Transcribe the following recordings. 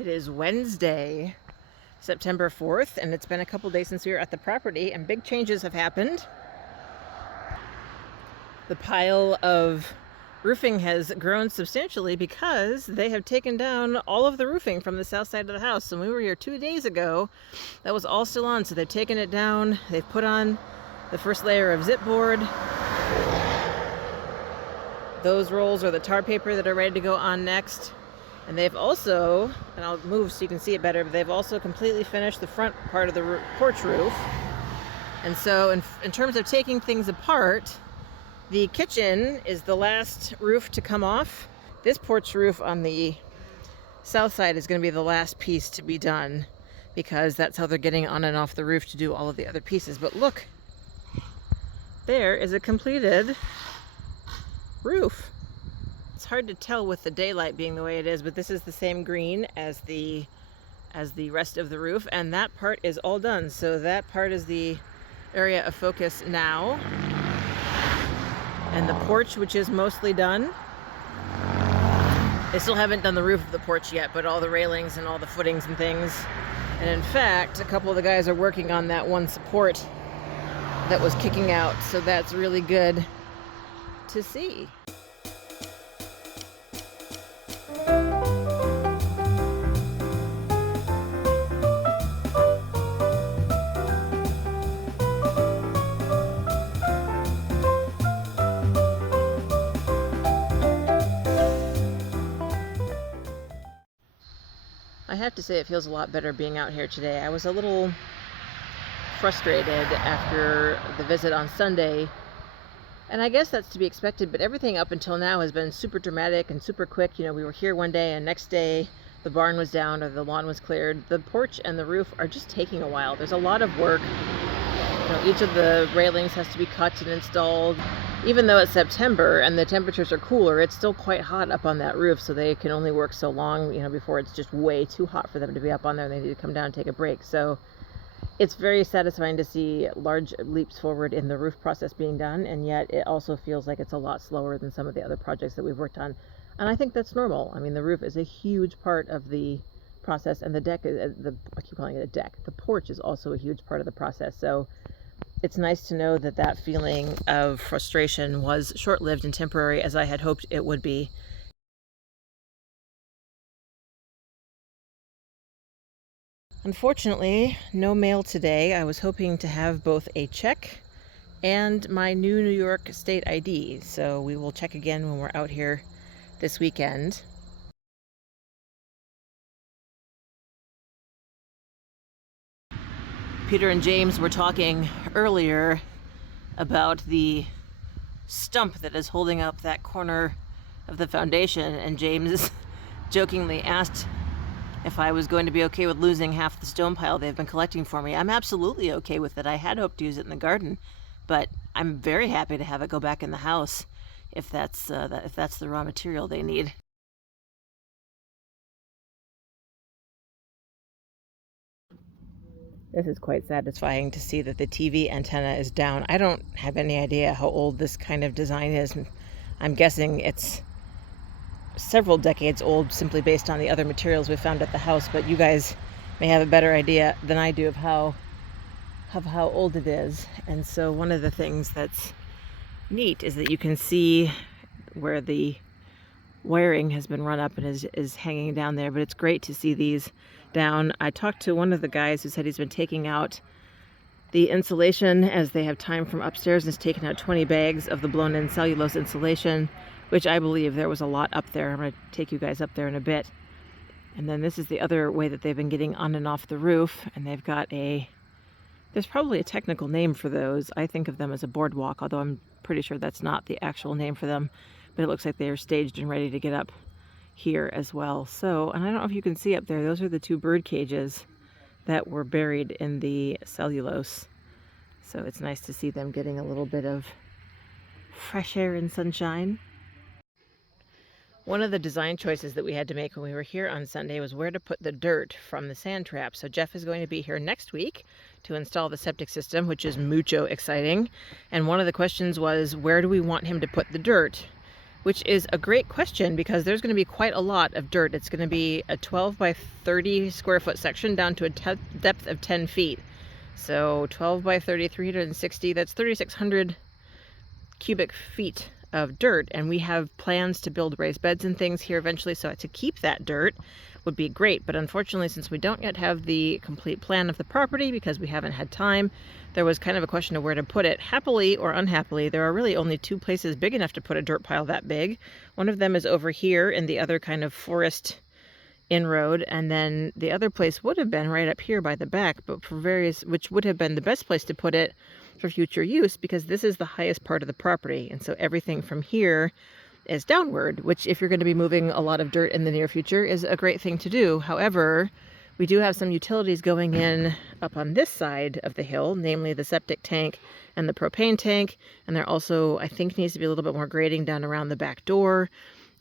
It is Wednesday, September 4th, and it's been a couple days since we were at the property, and big changes have happened. The pile of roofing has grown substantially because they have taken down all of the roofing from the south side of the house. And we were here 2 days ago, that was all still on, so they've taken it down. They've put on the first layer of zip board. Those rolls are the tar paper that are ready to go on next. And they've also, and I'll move so you can see it better, but they've also completely finished the front part of the porch roof. And so in terms of taking things apart, the kitchen is the last roof to come off. This porch roof on the south side is going to be the last piece to be done because that's how they're getting on and off the roof to do all of the other pieces. But look, there is a completed roof. It's hard to tell with the daylight being the way it is, but this is the same green as the rest of the roof, and that part is all done. So that part is the area of focus now. And the porch, which is mostly done. They still haven't done the roof of the porch yet, but all the railings and all the footings and things. And in fact, a couple of the guys are working on that one support that was kicking out, so that's really good to see. I have to say it feels a lot better being out here today. I was a little frustrated after the visit on Sunday, and I guess that's to be expected, but everything up until now has been super dramatic and super quick. You know, we were here one day and next day the barn was down or the lawn was cleared. The porch and the roof are just taking a while. There's a lot of work. You know, each of the railings has to be cut and installed. Even though it's September and the temperatures are cooler, it's still quite hot up on that roof, so they can only work so long, you know, before it's just way too hot for them to be up on there and they need to come down and take a break. So it's very satisfying to see large leaps forward in the roof process being done, and yet it also feels like it's a lot slower than some of the other projects that we've worked on. And I think that's normal. I mean, the roof is a huge part of the process, and the deck, I keep calling it a deck, the porch is also a huge part of the process. So it's nice to know that that feeling of frustration was short-lived and temporary, as I had hoped it would be. Unfortunately, no mail today. I was hoping to have both a check and my new New York State ID, so we will check again when we're out here this weekend. Peter and James were talking earlier about the stump that is holding up that corner of the foundation, and James jokingly asked if I was going to be okay with losing half the stone pile they've been collecting for me. I'm absolutely okay with it. I had hoped to use it in the garden, but I'm very happy to have it go back in the house if that's the raw material they need. This is quite satisfying to see that the TV antenna is down. I don't have any idea how old this kind of design is. I'm guessing it's several decades old simply based on the other materials we found at the house, but you guys may have a better idea than I do of how old it is. And so one of the things that's neat is that you can see where the wiring has been run up and is hanging down there, but it's great to see these down. I talked to one of the guys who said he's been taking out the insulation as they have time from upstairs, and has taken out 20 bags of the blown in cellulose insulation, which I believe there was a lot up there. I'm going to take you guys up there in a bit. And then this is the other way that they've been getting on and off the roof, and they've got there's probably a technical name for those. I think of them as a boardwalk, although I'm pretty sure that's not the actual name for them, but it looks like they are staged and ready to get up here as well. So, and I don't know if you can see up there, those are the two bird cages that were buried in the cellulose. So it's nice to see them getting a little bit of fresh air and sunshine. One of the design choices that we had to make when we were here on Sunday was where to put the dirt from the sand trap. So Jeff is going to be here next week to install the septic system, which is mucho exciting. And one of the questions was, where do we want him to put the dirt? which is a great question because there's going to be quite a lot of dirt. It's going to be a 12 by 30 square foot section down to a depth of 10 feet. So 12 by 30, 360, that's 3,600 cubic feet of dirt. And we have plans to build raised beds and things here eventually, so to keep that dirt would be great. But unfortunately, since we don't yet have the complete plan of the property because we haven't had time, there was kind of a question of where to put it. Happily or unhappily, there are really only two places big enough to put a dirt pile that big. One of them is over here in the other kind of forest inroad, and then the other place would have been right up here by the back, but for various, which would have been the best place to put it for future use because this is the highest part of the property, and so everything from here is downward, which if you're going to be moving a lot of dirt in the near future is a great thing to do. However, we do have some utilities going in up on this side of the hill, namely the septic tank and the propane tank. And there also, I think, needs to be a little bit more grading done around the back door.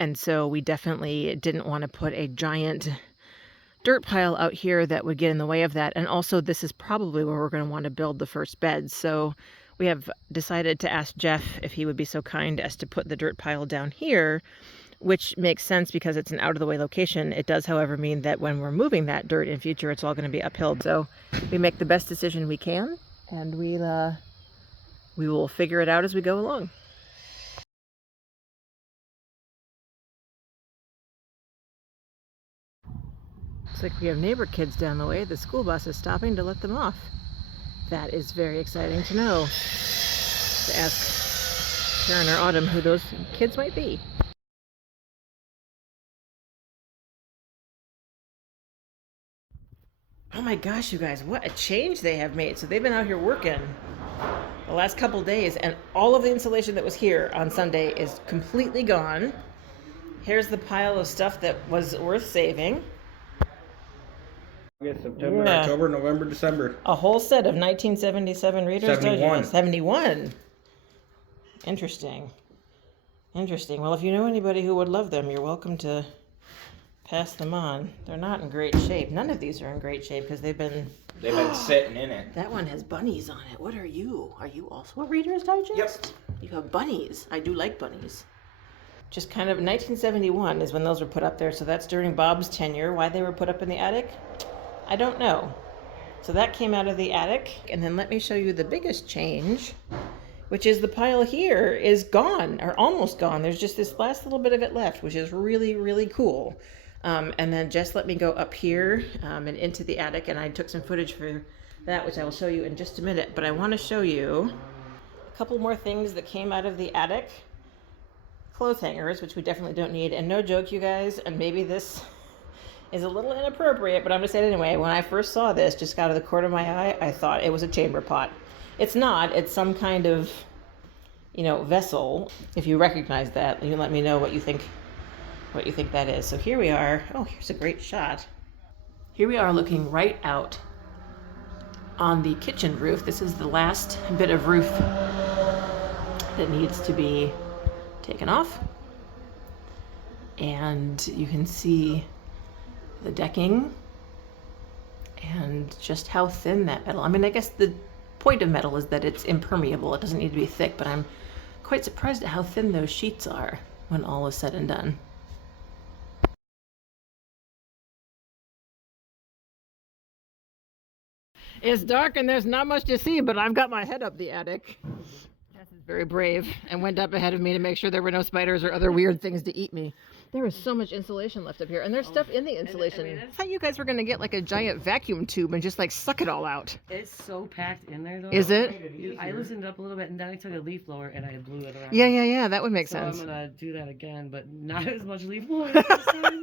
And so we definitely didn't want to put a giant dirt pile out here that would get in the way of that. And also, this is probably where we're going to want to build the first bed. So we have decided to ask Jeff if he would be so kind as to put the dirt pile down here, which makes sense because it's an out-of-the-way location. It does, however, mean that when we're moving that dirt in future, it's all going to be uphill. So we make the best decision we can, and we will figure it out as we go along. Looks like we have neighbor kids down the way. The school bus is stopping to let them off. That is very exciting to know. To ask Karen or Autumn who those kids might be. Oh my gosh, you guys, what a change they have made. So they've been out here working the last couple days, and all of the insulation that was here on Sunday is completely gone. Here's the pile of stuff that was worth saving. September, October, November, December. A whole set of 1977 Reader's Digest. 71. Interesting. Interesting. Well, if you know anybody who would love them, you're welcome to pass them on. They're not in great shape. None of these are in great shape because they've been sitting in it. That one has bunnies on it. What are you? Are you also a Reader's Digest? Yep. You have bunnies. I do like bunnies. Just kind of 1971 is when those were put up there, so that's during Bob's tenure. Why they were put up in the attic, I don't know. So that came out of the attic. And then let me show you the biggest change, which is the pile here is gone, or almost gone. There's just this last little bit of it left, which is really, really cool. And then just let me go up here and into the attic, and I took some footage for that, which I will show you in just a minute. But I want to show you a couple more things that came out of the attic. Clothes hangers, which we definitely don't need. And no joke, you guys, and maybe this is a little inappropriate, but I'm going to say it anyway. When I first saw this, just out of the corner of my eye, I thought it was a chamber pot. It's not. It's some kind of, vessel. If you recognize that, you let me know what you think that is. So here we are. Oh, here's a great shot. Here we are looking right out on the kitchen roof. This is the last bit of roof that needs to be taken off. And you can see the decking and just how thin that metal. I mean, I guess the point of metal is that it's impermeable. It doesn't need to be thick, but I'm quite surprised at how thin those sheets are when all is said and done. It's dark and there's not much to see, but I've got my head up the attic. Jess is very brave and went up ahead of me to make sure there were no spiders or other weird things to eat me. There is so much insulation left up here, and there's stuff in the insulation. I thought you guys were going to get like a giant vacuum tube and just like suck it all out. It's so packed in there though. Is it? I loosened it up a little bit and then I took a leaf blower and I blew it around. Yeah, that would make sense. So I'm going to do that again, but not as much leaf blower this time.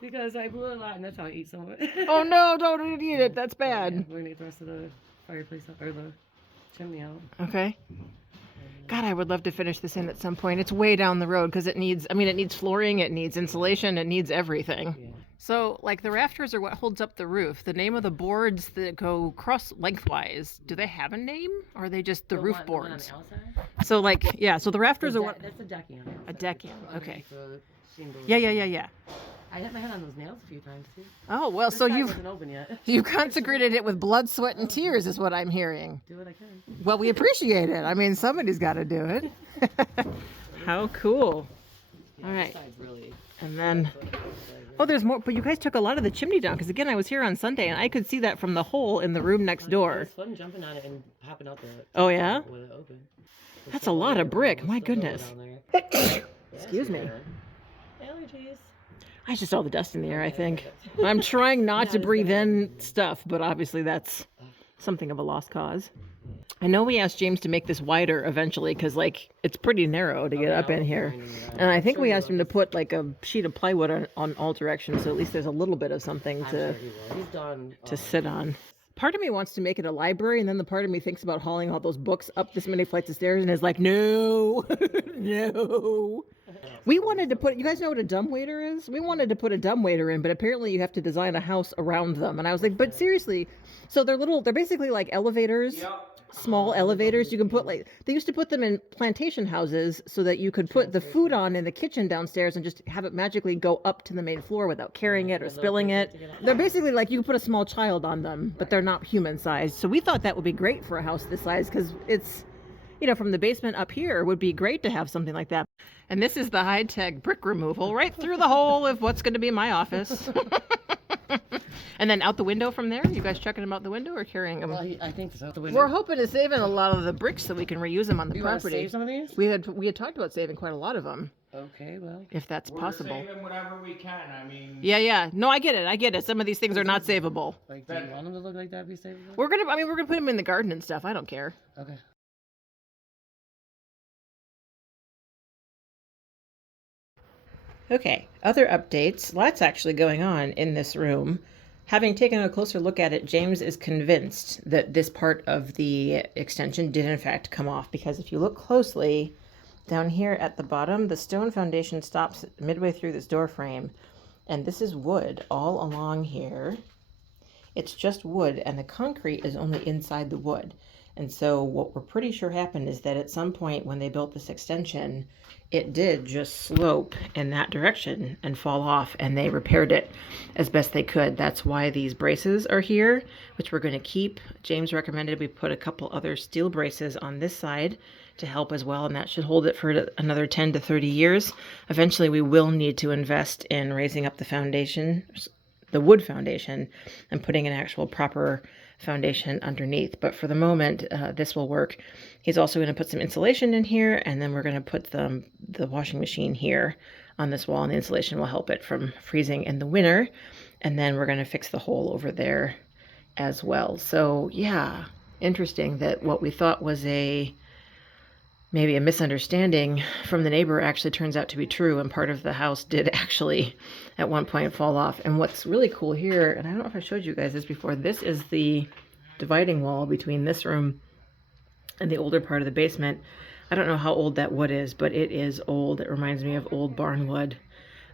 Because I blew it a lot, and that's how I eat some of it. Oh no, don't eat it. That's bad. Yeah, we're going to get the rest of the fireplace out, or the chimney out. Okay. God, I would love to finish this in at some point. It's way down the road because it needs flooring, it needs insulation, it needs everything. Yeah. So, like, the rafters are what holds up the roof. The name of the boards that go cross lengthwise, do they have a name? Or are they just the roof boards? The one on the outside? So, like, yeah, so the rafters are what? That's a decking. A decking, okay. Yeah. I hit my head on those nails a few times too. Oh, well, this so wasn't open yet. you consecrated it with blood, sweat, and tears is what I'm hearing. Do what I can. Well, we appreciate it. I mean, somebody's got to do it. How cool. Yeah, All right. This side's really. And then, oh, there's more. But you guys took a lot of the chimney down because again, I was here on Sunday and I could see that from the hole in the room next door. It's fun jumping on it and hopping out the. Oh yeah. With it open. That's a lot of brick. My goodness. Excuse me. Allergies. It's just all the dust in the air, I think. I'm trying not to breathe in stuff, but obviously that's something of a lost cause. I know we asked James to make this wider eventually because, like, it's pretty narrow to get up in here. And I think we asked him to put, like, a sheet of plywood on all directions, so at least there's a little bit of something to sit on. Part of me wants to make it a library, and then the part of me thinks about hauling all those books up this many flights of stairs and is like, no, no. We wanted to put, you guys know what a dumbwaiter is? We wanted to put a dumbwaiter in, but apparently you have to design a house around them. And I was like, but seriously, so they're basically like elevators. Yep. Small elevators. You can put, like, they used to put them in plantation houses so that you could put the food on in the kitchen downstairs and just have it magically go up to the main floor without carrying it or spilling it. They're basically like you can put a small child on them, but they're not human sized. So we thought that would be great for a house this size because it's, you know, from the basement up here would be great to have something like that. And this is the high-tech brick removal right through the hole of what's going to be my office. And then out the window from there? You guys checking them out the window or carrying them? Well, I think so. The window. We're hoping to save in a lot of the bricks so we can reuse them on the property. Save some of these? We had talked about saving quite a lot of them. Okay, well. If that's possible. We're saving whatever we can. I mean. Yeah. No, I get it. Some of these things are not savable. Like, do you want them to look like that? Be savable? We're gonna put them in the garden and stuff. I don't care. Okay. Okay, other updates. Lots actually going on in this room. Having taken a closer look at it, James is convinced that this part of the extension did in fact come off because if you look closely, down here at the bottom, the stone foundation stops midway through this door frame, and this is wood all along here. It's just wood, and the concrete is only inside the wood. And so what we're pretty sure happened is that at some point when they built this extension, it did just slope in that direction and fall off, and they repaired it as best they could. That's why these braces are here, which we're going to keep. James recommended we put a couple other steel braces on this side to help as well, and that should hold it for another 10 to 30 years. Eventually we will need to invest in raising up the foundation, the wood foundation, and putting an actual proper foundation underneath, but for the moment this will work. He's also going to put some insulation in here, and then we're going to put the washing machine here on this wall, and the insulation will help it from freezing in the winter, and then we're going to fix the hole over there as well. So yeah, interesting that what we thought was maybe a misunderstanding from the neighbor actually turns out to be true, and part of the house did actually at one point fall off. And what's really cool here, and I don't know if I showed you guys this before, this is the dividing wall between this room and the older part of the basement. I don't know how old that wood is, but it is old. It reminds me of old barn wood.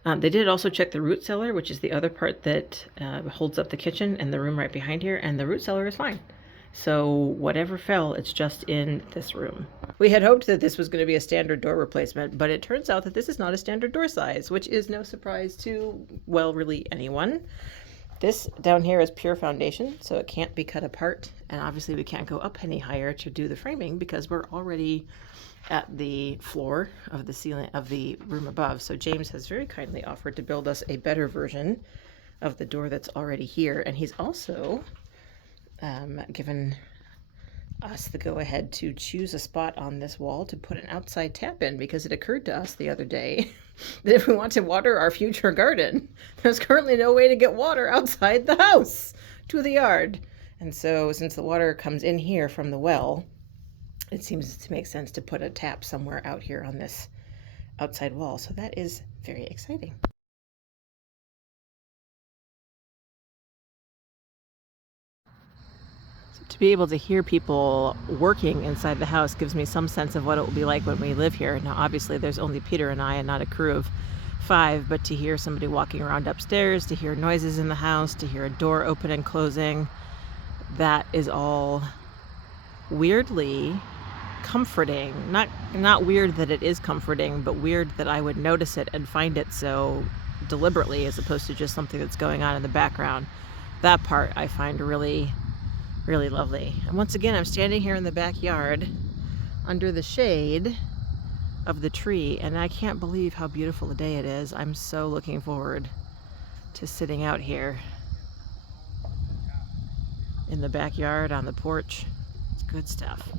They did also check the root cellar, which is the other part that holds up the kitchen and the room right behind here, and the root cellar is fine. So whatever fell, it's just in this room. We had hoped that this was going to be a standard door replacement, but it turns out that this is not a standard door size, which is no surprise to, well, really anyone. This down here is pure foundation, so it can't be cut apart. And obviously we can't go up any higher to do the framing because we're already at the floor of the ceiling of the room above. So James has very kindly offered to build us a better version of the door that's already here. And he's also given us the go-ahead to choose a spot on this wall to put an outside tap in, because it occurred to us the other day that if we want to water our future garden, there's currently no way to get water outside the house to the yard. And so since the water comes in here from the well, it seems to make sense to put a tap somewhere out here on this outside wall. So that is very exciting. To be able to hear people working inside the house gives me some sense of what it will be like when we live here. Now, obviously, there's only Peter and I and not a crew of 5, but to hear somebody walking around upstairs, to hear noises in the house, to hear a door open and closing, that is all weirdly comforting. Not weird that it is comforting, but weird that I would notice it and find it so deliberately as opposed to just something that's going on in the background. That part I find really lovely. And once again, I'm standing here in the backyard under the shade of the tree, and I can't believe how beautiful a day it is. I'm so looking forward to sitting out here in the backyard on the porch. It's good stuff.